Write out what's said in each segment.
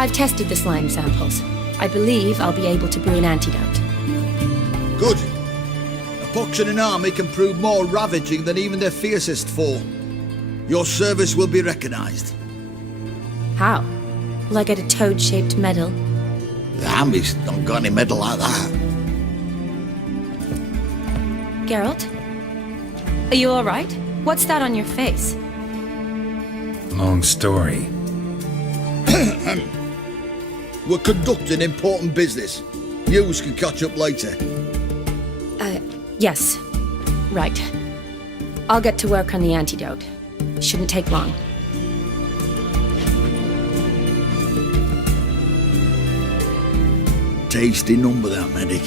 I've tested the slime samples. I believe I'll be able to brew an antidote. Good. A pox in an army can prove more ravaging than even their fiercest foe. Your service will be recognized. How? Will I get a toad-shaped medal? The army's not got any medal like that. Geralt? Are you alright? What's that on your face? Long story. We're conducting important business. News can catch up later. Yes. Right. I'll get to work on the antidote. Shouldn't take long. Tasty number, that medic.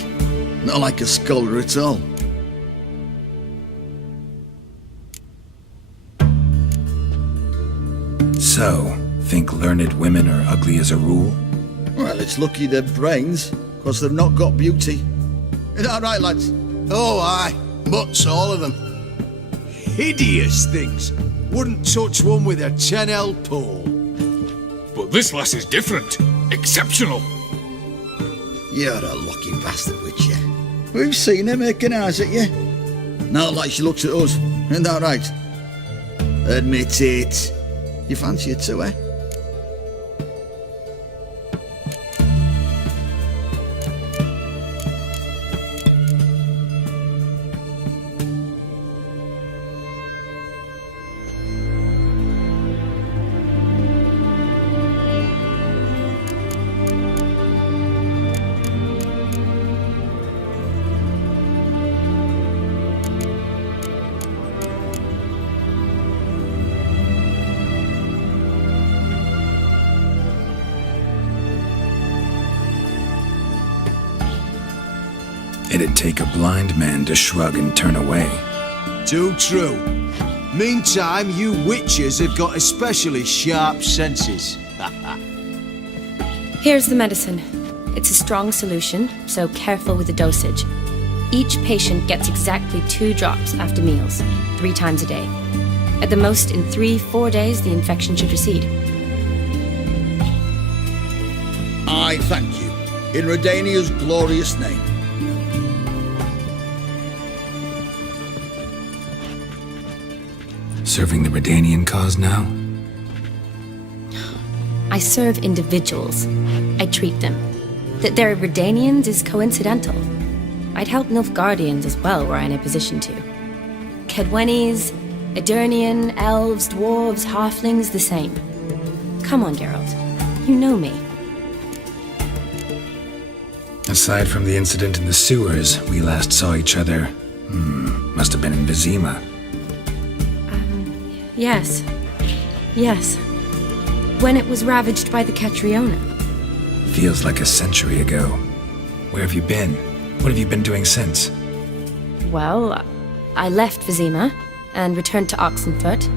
Not like a scholar at all. So, think learned women are ugly as a rule? Well, it's lucky they're brains, because they've not got beauty. Is that right, lads? Oh, aye. Mutts, all of them. Hideous things. Wouldn't touch one with a 10L pole. But this lass is different. Exceptional. You're a lucky bastard, witch you. We've seen her making eyes at you. Not like she looks at us. Isn't that right? Admit it. You fancy her too, eh? It'd take a blind man to shrug and turn away. Too true. Meantime, you witches have got especially sharp senses. Here's the medicine. It's a strong solution, so careful with the dosage. Each patient gets exactly 2 drops after meals, 3 times a day. At the most, in 3-4 days, the infection should recede. I thank you. In Redania's glorious name. Serving the Redanian cause now? I serve individuals. I treat them. That they're Redanians is coincidental. I'd help Nilfgaardians as well were I in a position to. Kedwenis, Edirnian, elves, dwarves, halflings, the same. Come on, Geralt. You know me. Aside from the incident in the sewers, we last saw each other. Must have been in Vizima. Yes. Yes. When it was ravaged by the Catriona. Feels like a century ago. Where have you been? What have you been doing since? Well, I left Vizima and returned to Oxenfurt,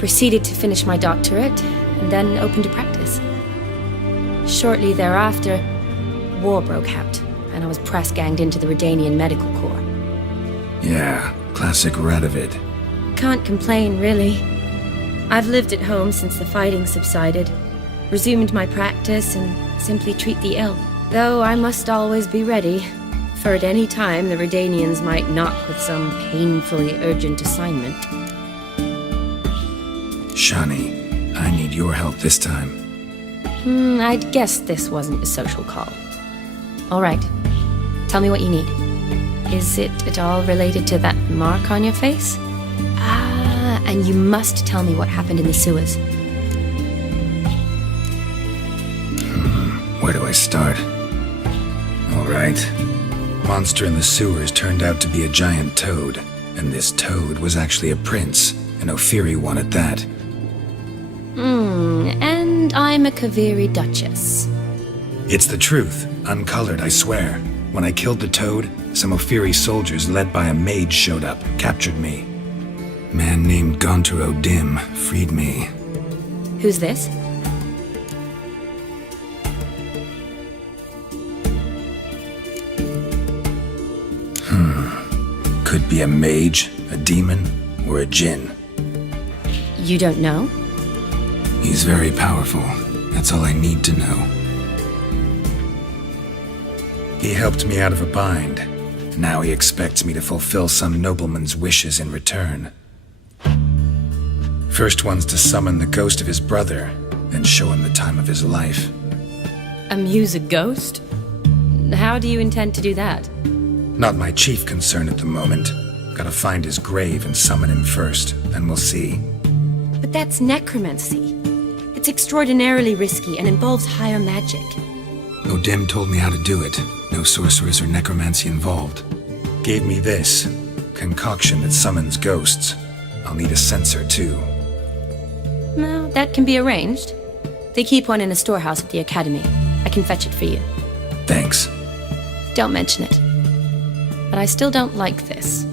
proceeded to finish my doctorate, and then opened a practice. Shortly thereafter, war broke out, and I was press-ganged into the Redanian Medical Corps. Yeah, classic Radovid. Can't complain, really. I've lived at home since the fighting subsided, resumed my practice, and simply treat the ill. Though I must always be ready, for at any time the Redanians might knock with some painfully urgent assignment. Shani, I need your help this time. I'd guess this wasn't a social call. All right. Tell me what you need. Is it at all related to that mark on your face? And you must tell me what happened in the sewers. Where do I start? All right. Monster in the sewers turned out to be a giant toad, and this toad was actually a prince, an Ophiri one at that. And I'm a Kaviri Duchess. It's the truth, uncolored, I swear. When I killed the toad, some Ophiri soldiers led by a mage showed up, captured me. Man named Gontaro Dim freed me. Who's this? Could be a mage, a demon, or a djinn. You don't know? He's very powerful, That's all I need to know. He helped me out of a bind. Now he expects me to fulfill some nobleman's wishes in return. First one's to summon the ghost of his brother, then show him the time of his life. Amuse a ghost? How do you intend to do that? Not my chief concern at the moment. Gotta find his grave and summon him first, then we'll see. But that's necromancy. It's extraordinarily risky and involves higher magic. Odim told me how to do it. No sorcerers or necromancy involved. Gave me this concoction that summons ghosts. I'll need a censer too. Well, that can be arranged. They keep one in a storehouse at the academy. I can fetch it for you. Thanks. Don't mention it. But I still don't like this.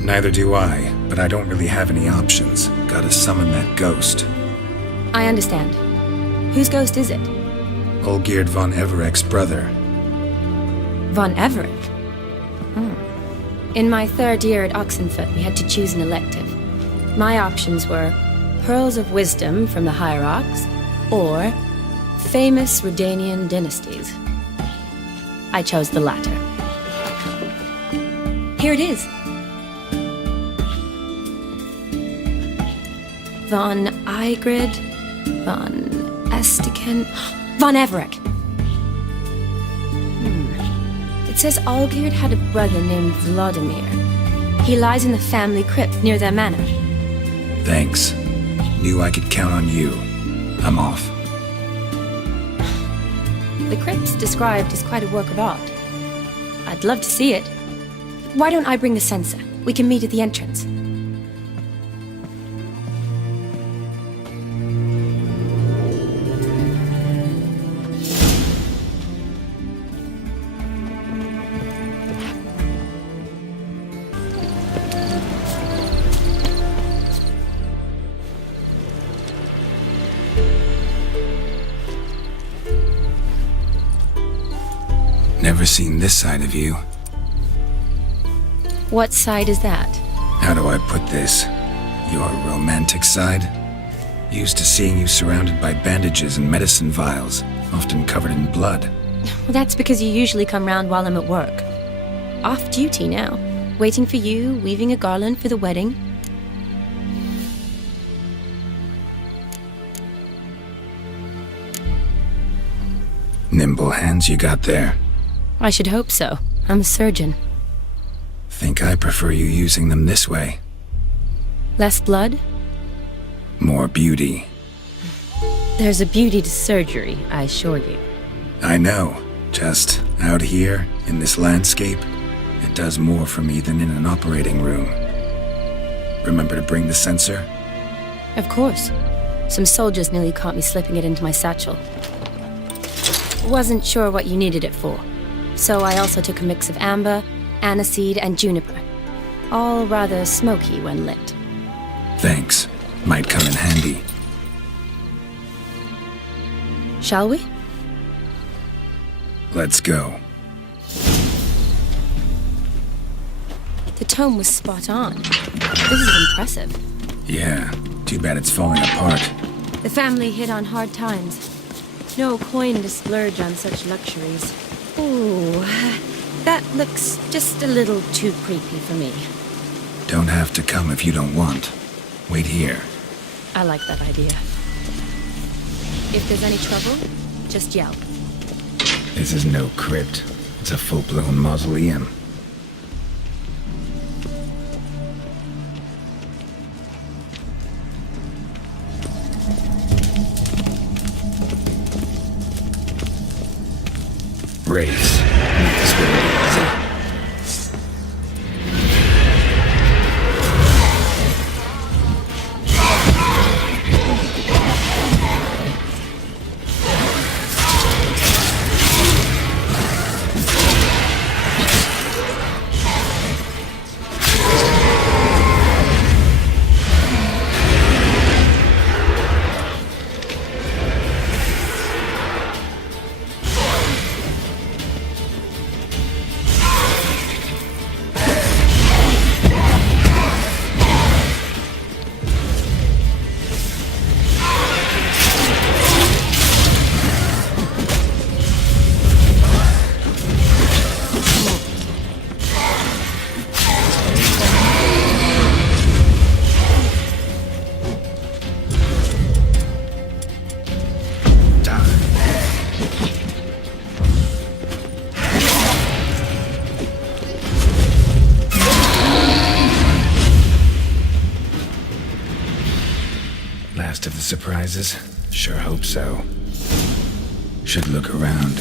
Neither do I, but I don't really have any options. Gotta summon that ghost. I understand. Whose ghost is it? Olgierd von Everek's brother. Von Everett? In my third year at Oxenfoot, we had to choose an elective. My options were Pearls of Wisdom from the Hierarchs, or famous Redanian dynasties. I chose the latter. Here it is. Von Olgierd, von Estiken, von Everek. It says Olgierd had a brother named Vlodimir. He lies in the family crypt near their manor. Thanks. Knew I could count on you. I'm off. The crypt's described as quite a work of art. I'd love to see it. Why don't I bring the censer? We can meet at the entrance. Never seen this side of you. What side is that? How do I put this? Your romantic side? Used to seeing you surrounded by bandages and medicine vials, often covered in blood. Well, that's because you usually come round while I'm at work. Off duty now. Waiting for you, weaving a garland for the wedding. Nimble hands you got there. I should hope so. I'm a surgeon. Think I prefer you using them this way. Less blood? More beauty. There's a beauty to surgery, I assure you. I know. Just out here, in this landscape, it does more for me than in an operating room. Remember to bring the censer? Of course. Some soldiers nearly caught me slipping it into my satchel. Wasn't sure what you needed it for, so I also took a mix of amber, aniseed, and juniper. All rather smoky when lit. Thanks. Might come in handy. Shall we? Let's go. The tome was spot on. This is impressive. Yeah, too bad it's falling apart. The family hit on hard times. No coin to splurge on such luxuries. Ooh, that looks just a little too creepy for me. Don't have to come if you don't want. Wait here. I like that idea. If there's any trouble, just yell. This is no crypt. It's a full-blown mausoleum. Race. That's what it is. Last of the surprises? Sure hope so. Should look around.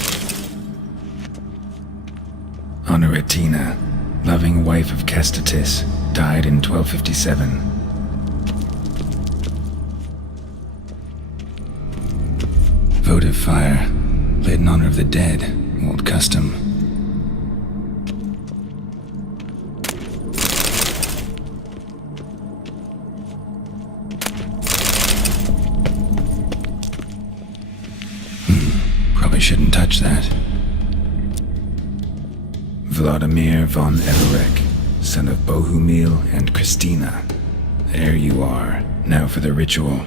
Honoratina, loving wife of Kestatis, died in 1257. Votive fire, lit in honor of the dead, old custom. Probably shouldn't touch that. Vlodimir von Everek, son of Bohumil and Christina. There you are. Now for the ritual.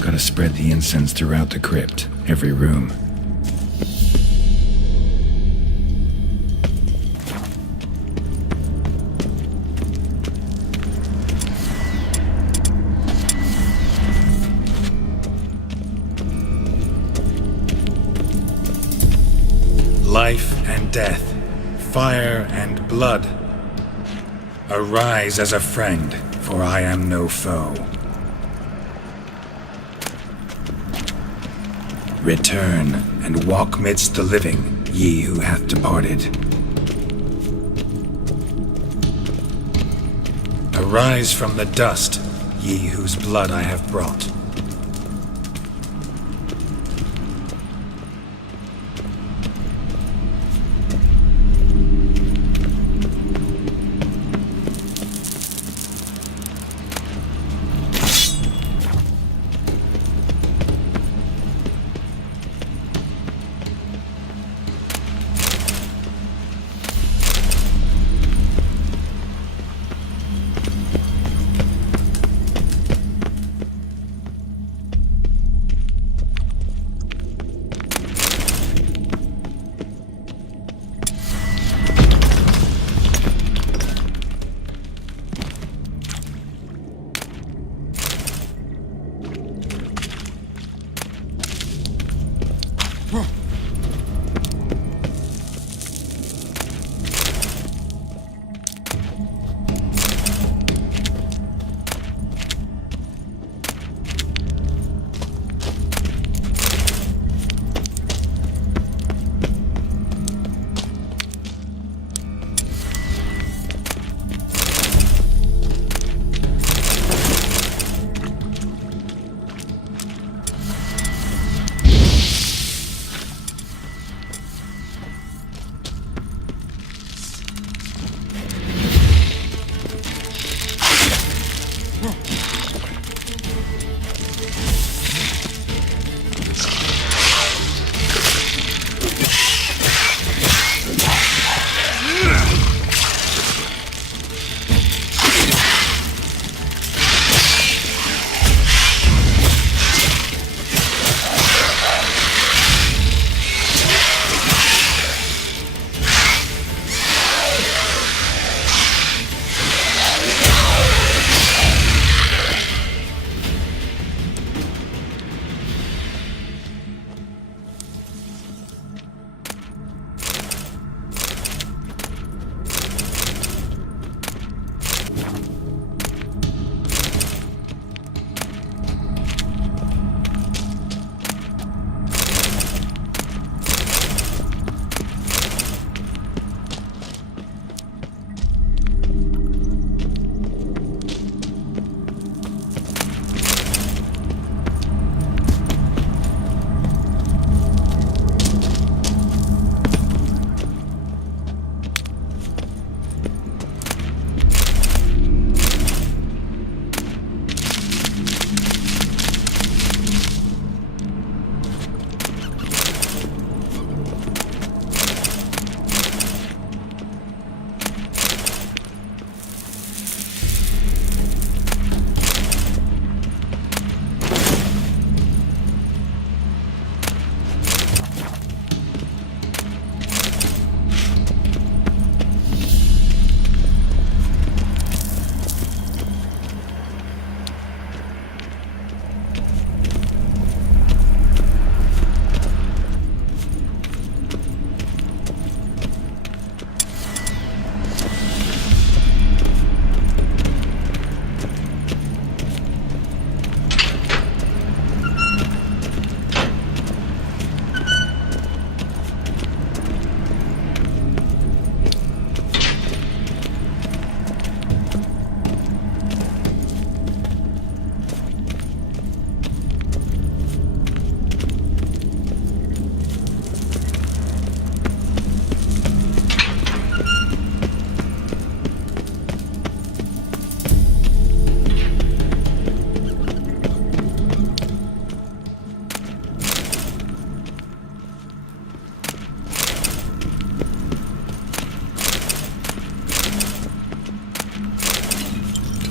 Gotta spread the incense throughout the crypt, every room. Life and death, fire and blood. Arise as a friend, for I am no foe. Return and walk midst the living, ye who hath departed. Arise from the dust, ye whose blood I have brought.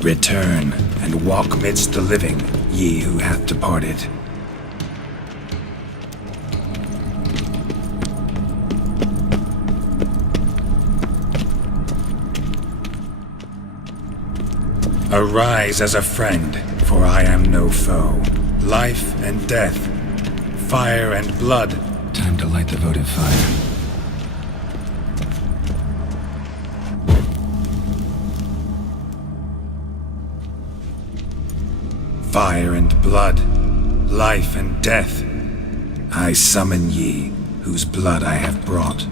Return, and walk midst the living, ye who hath departed. Arise as a friend, for I am no foe. Life and death, fire and blood. Time to light the votive fire. Fire and blood, life and death. I summon ye, whose blood I have brought.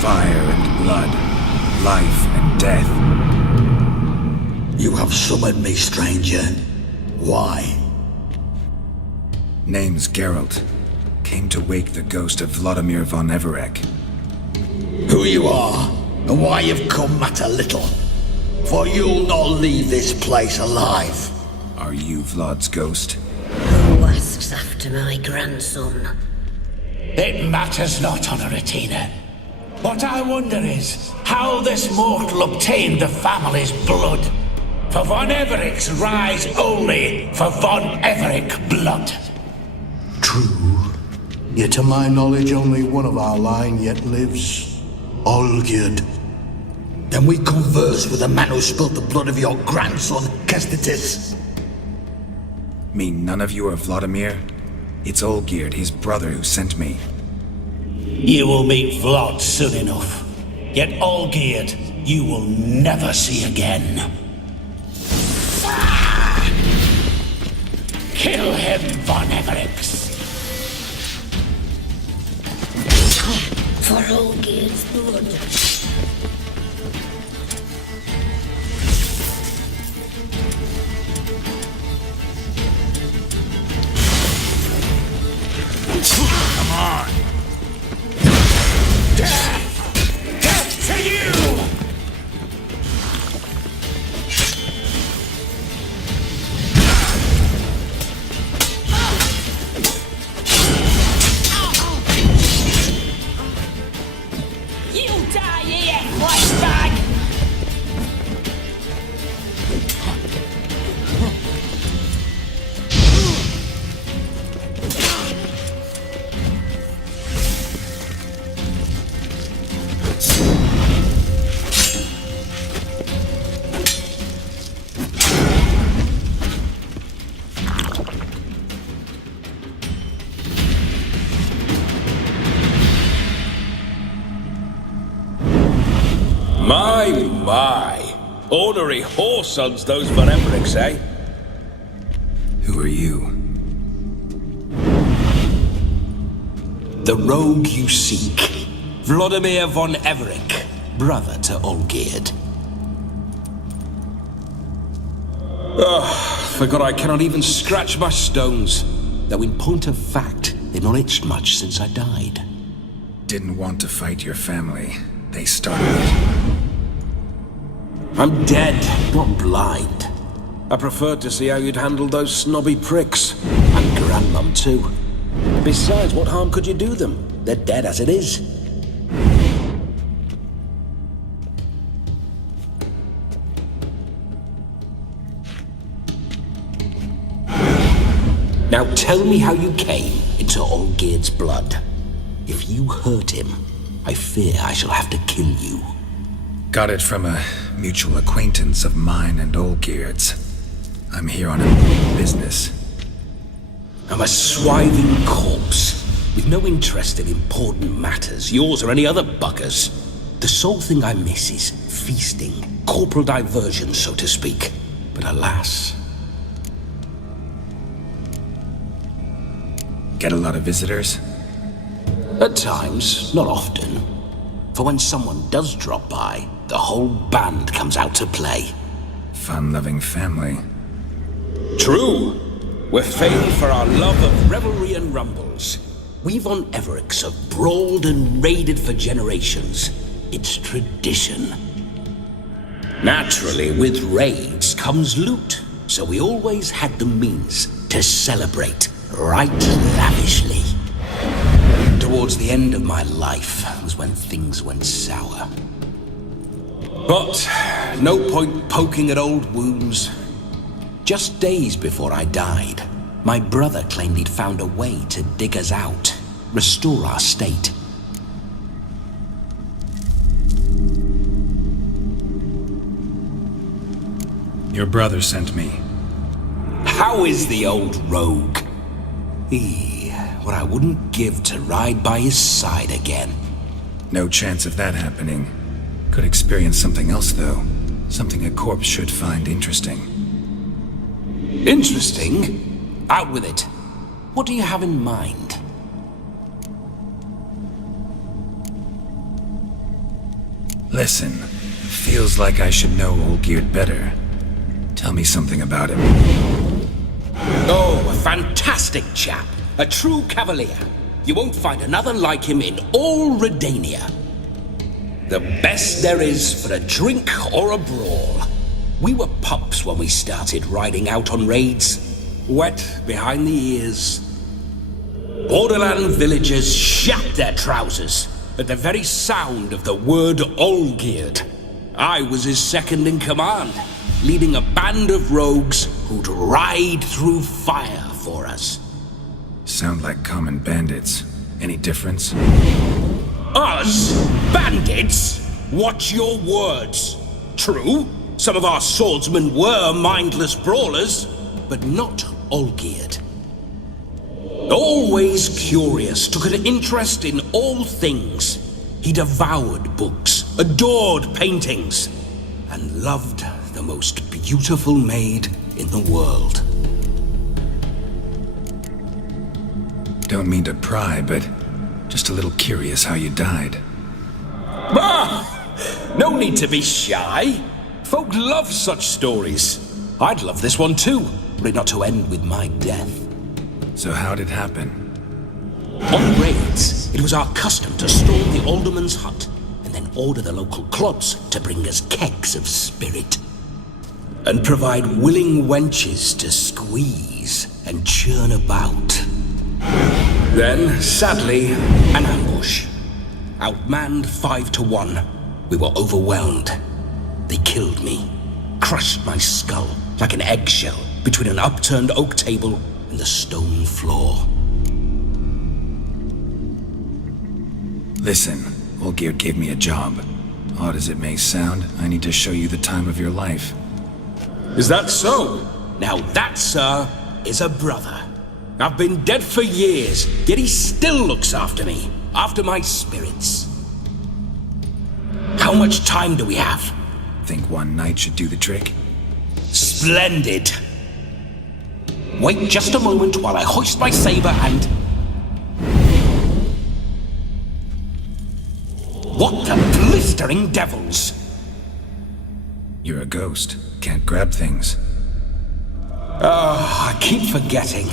Fire and blood, life and death. You have summoned me, stranger. Why? Name's Geralt. Came to wake the ghost of Vlodimir von Everec. Who you are, and why you've come matter little. For you'll not leave this place alive. Are you Vlod's ghost? Who asks after my grandson? It matters not, Honoratina. What I wonder is how this mortal obtained the family's blood. For von Everic's rise only for von Everec blood. True. Yet to my knowledge, only one of our line yet lives. Olgierd. Then we converse with the man who spilt the blood of your grandson, Kestitis. Mean none of you are Vlodimir? It's Olgierd, his brother, who sent me. You will meet Vlad soon enough. Yet Olgierd, you will never see again. Kill him, von Everix. For Olgierd's blood. Come on! Death to you! You die here, white bag! My. Ornery whoresons, those von Emmerich, eh? Who are you? The rogue you seek. Vlodimir von Everec, brother to Olgierd. Forgot I cannot even scratch my stones. Though in point of fact, they've not itched much since I died. Didn't want to fight your family. They started it. I'm dead, not blind. I preferred to see how you'd handle those snobby pricks. And Grandmum, too. Besides, what harm could you do them? They're dead as it is. Now tell me how you came into Olgierd's blood. If you hurt him, I fear I shall have to kill you. Got it from a mutual acquaintance of mine and Olgierd's. I'm here on important business. I'm a swiving corpse, with no interest in important matters, yours or any other buggers. The sole thing I miss is feasting, corporal diversion, so to speak. But alas... Get a lot of visitors? At times, not often. For when someone does drop by, the whole band comes out to play. Fun-loving family. True. We're famed for our love of revelry and rumbles. We von Evericks have brawled and raided for generations. It's tradition. Naturally, with raids comes loot, so we always had the means to celebrate right lavishly. towards the end of my life was when things went sour. But no point poking at old wounds. Just days before I died, my brother claimed he'd found a way to dig us out, restore our state. Your brother sent me. How is the old rogue? What I wouldn't give to ride by his side again. No chance of that happening. Could experience something else, though. Something a corpse should find interesting. Interesting? Out with it. What do you have in mind? Listen, feels like I should know Olgierd better. Tell me something about him. Oh, a fantastic chap. A true cavalier. You won't find another like him in all Redania. The best there is for a drink or a brawl. We were pups when we started riding out on raids. Wet behind the ears. Borderland villagers shat their trousers at the very sound of the word Olgierd. I was his second in command, leading a band of rogues who'd ride through fire for us. Sound like common bandits. Any difference? Us? Bandits? Watch your words. True, some of our swordsmen were mindless brawlers, but not Olgierd. Always curious, took an interest in all things. He devoured books, adored paintings, and loved the most beautiful maid in the world. Don't mean to pry, but just a little curious how you died. No need to be shy. Folk love such stories. I'd love this one too, were it not to end with my death. So how'd it happen? On raids, it was our custom to storm the alderman's hut and then order the local clubs to bring us kegs of spirit. And provide willing wenches to squeeze and churn about. Then, sadly, an ambush. Outmanned 5-1, we were overwhelmed. They killed me, crushed my skull like an eggshell between an upturned oak table and the stone floor. Listen, Olgierd gave me a job. Odd as it may sound, I need to show you the time of your life. Is that so? Now that, sir, is a brother. I've been dead for years, yet he still looks after me, after my spirits. How much time do we have? Think one night should do the trick? Splendid. Wait just a moment while I hoist my saber and... What the blistering devils? You're a ghost. Can't grab things. I keep forgetting.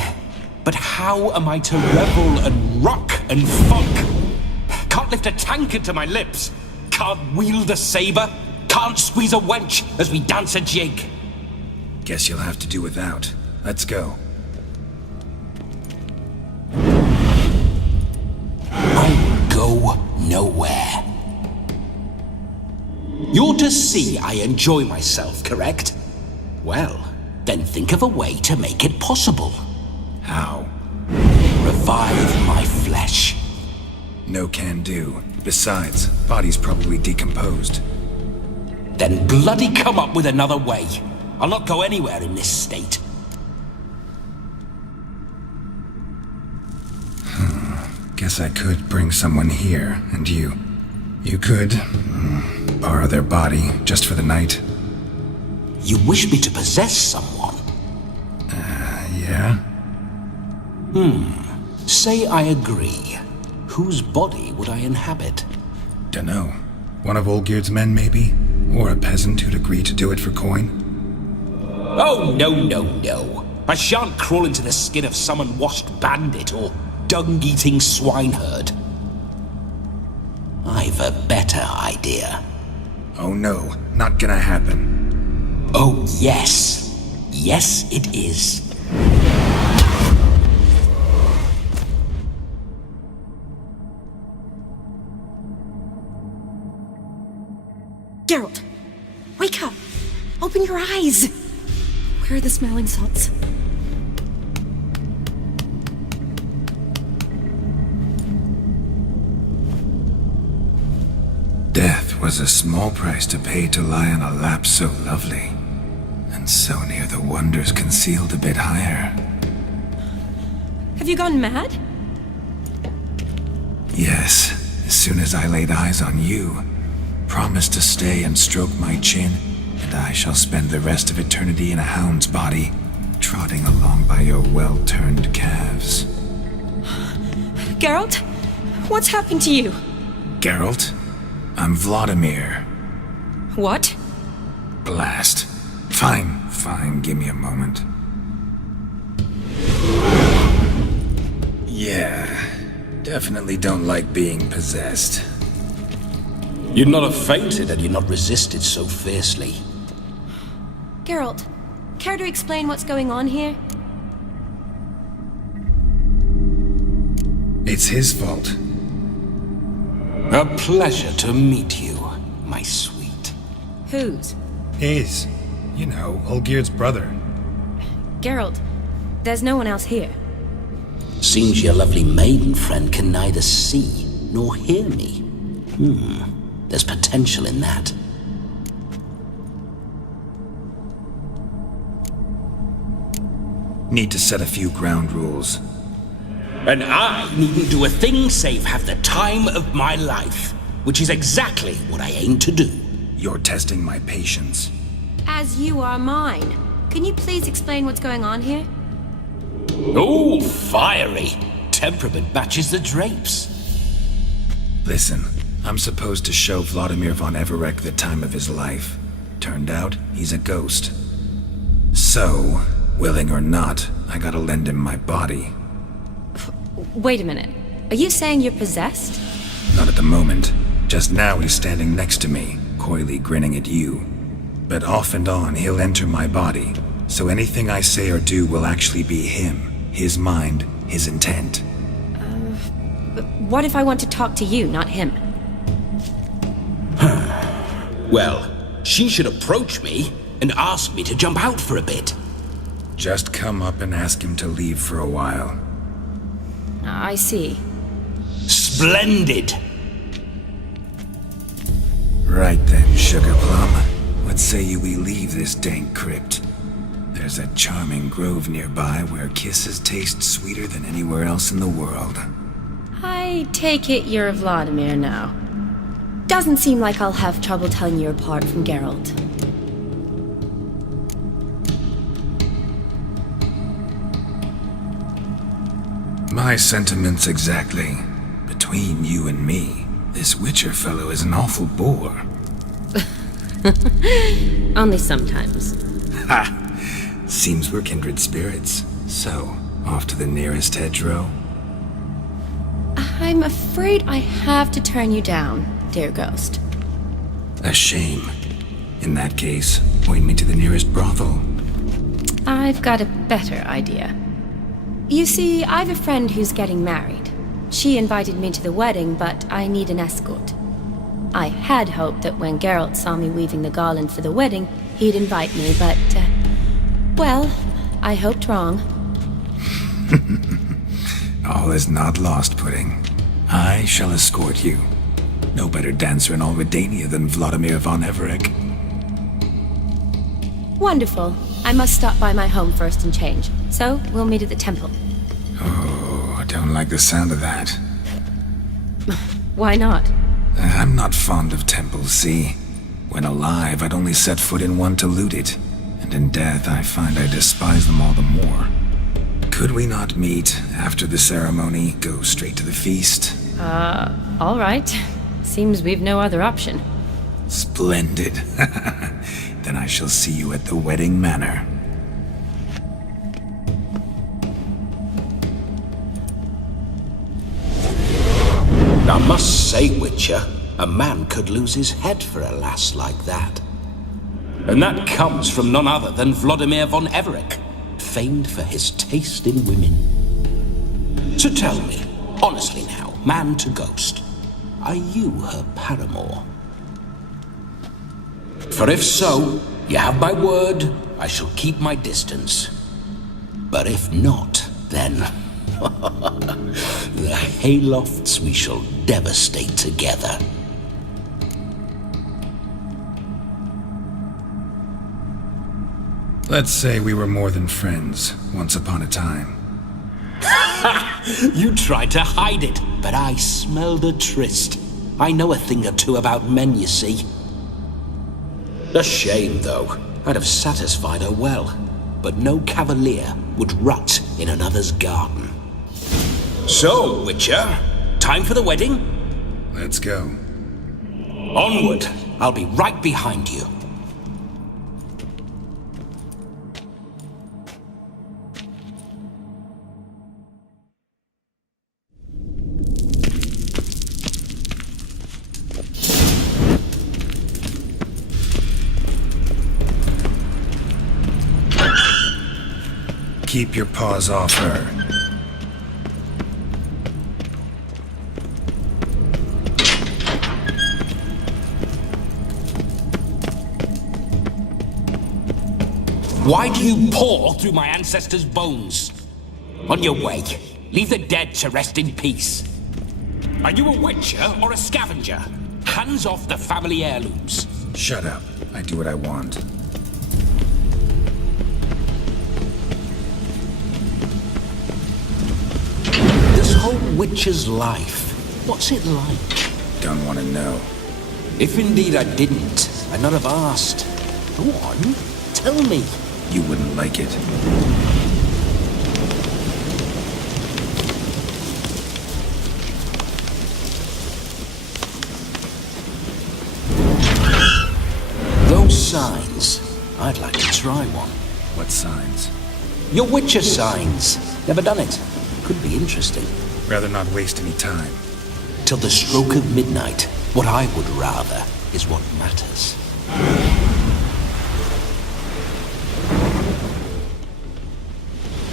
But how am I to revel and rock and fuck? Can't lift a tankard to my lips. Can't wield a saber. Can't squeeze a wench as we dance a jig. Guess you'll have to do without. Let's go. I will go nowhere. You're to see I enjoy myself, correct? Well, then think of a way to make it possible. How? Revive my flesh. No can do. Besides, body's probably decomposed. Then bloody come up with another way. I'll not go anywhere in this state. Guess I could bring someone here, and you could borrow their body just for the night. You wish me to possess someone? Yeah? Say I agree. Whose body would I inhabit? Dunno. One of Olgierd's men, maybe? Or a peasant who'd agree to do it for coin? Oh, no. I shan't crawl into the skin of some unwashed bandit or dung-eating swineherd. I've a better idea. Oh no, not gonna happen. Oh, yes. Yes, it is. Geralt! Wake up! Open your eyes! Where are the smelling salts? Death was a small price to pay to lie on a lap so lovely, and so near the wonders concealed a bit higher. Have you gone mad? Yes, as soon as I laid eyes on you, promised to stay and stroke my chin, and I shall spend the rest of eternity in a hound's body, trotting along by your well-turned calves. Geralt? What's happened to you? Geralt? I'm Vlodimir. What? Blast. Fine, give me a moment. Yeah, definitely don't like being possessed. You'd not have fainted had you not resisted so fiercely. Geralt, care to explain what's going on here? It's his fault. A pleasure to meet you, my sweet. Whose? His. You know, Olgierd's brother. Geralt, there's no one else here. Seems your lovely maiden friend can neither see nor hear me. There's potential in that. Need to set a few ground rules. And I needn't do a thing save have the time of my life, which is exactly what I aim to do. You're testing my patience. As you are mine. Can you please explain what's going on here? Oh, fiery. Temperament matches the drapes. Listen, I'm supposed to show Vlodimir von Everec the time of his life. Turned out, he's a ghost. So, willing or not, I gotta lend him my body. Wait a minute. Are you saying you're possessed? Not at the moment. Just now he's standing next to me, coyly grinning at you. But off and on, he'll enter my body, so anything I say or do will actually be him, his mind, his intent. But what if I want to talk to you, not him? Well, she should approach me and ask me to jump out for a bit. Just come up and ask him to leave for a while. I see. Splendid! Right then, Sugar Plum. What say we leave this dank crypt? There's a charming grove nearby where kisses taste sweeter than anywhere else in the world. I take it you're Vlodimir now. Doesn't seem like I'll have trouble telling you apart from Geralt. My sentiments exactly. Between you and me, this Witcher fellow is an awful bore. Only sometimes. Ha! Seems we're kindred spirits. So, off to the nearest hedgerow? I'm afraid I have to turn you down, dear ghost. A shame. In that case, point me to the nearest brothel. I've got a better idea. You see, I've a friend who's getting married. She invited me to the wedding, but I need an escort. I had hoped that when Geralt saw me weaving the garland for the wedding, he'd invite me, but, well, I hoped wrong. All is not lost, Pudding. I shall escort you. No better dancer in all Redania than Vlodimir von Everec. Wonderful. I must stop by my home first and change. So, we'll meet at the temple. Oh, I don't like the sound of that. Why not? I'm not fond of temples, see? When alive, I'd only set foot in one to loot it. And in death, I find I despise them all the more. Could we not meet after the ceremony, go straight to the feast? All right. Seems we've no other option. Splendid. Then I shall see you at the wedding manor. I must say, Witcher, a man could lose his head for a lass like that. And that comes from none other than Vlodimir von Everec, famed for his taste in women. So tell me, honestly now, man to ghost, are you her paramour? For if so, you have my word, I shall keep my distance. But if not, then the haylofts we shall devastate together. Let's say we were more than friends, once upon a time. You tried to hide it, but I smelled a tryst. I know a thing or two about men, you see. A shame, though. I'd have satisfied her well. But no cavalier would rut in another's garden. So, Witcher, time for the wedding? Let's go. Onward. I'll be right behind you. Keep your paws off her. Why do you paw through my ancestors' bones? On your way. Leave the dead to rest in peace. Are you a witcher or a scavenger? Hands off the family heirlooms. Shut up. I do what I want. This whole witcher's life, what's it like? Don't want to know. If indeed I didn't, I'd not have asked. Go on, tell me. You wouldn't like it. Those signs, I'd like to try one. What signs? Your witcher signs. Never done it. Could be interesting. Rather not waste any time. Till the stroke of midnight, what I would rather is what matters.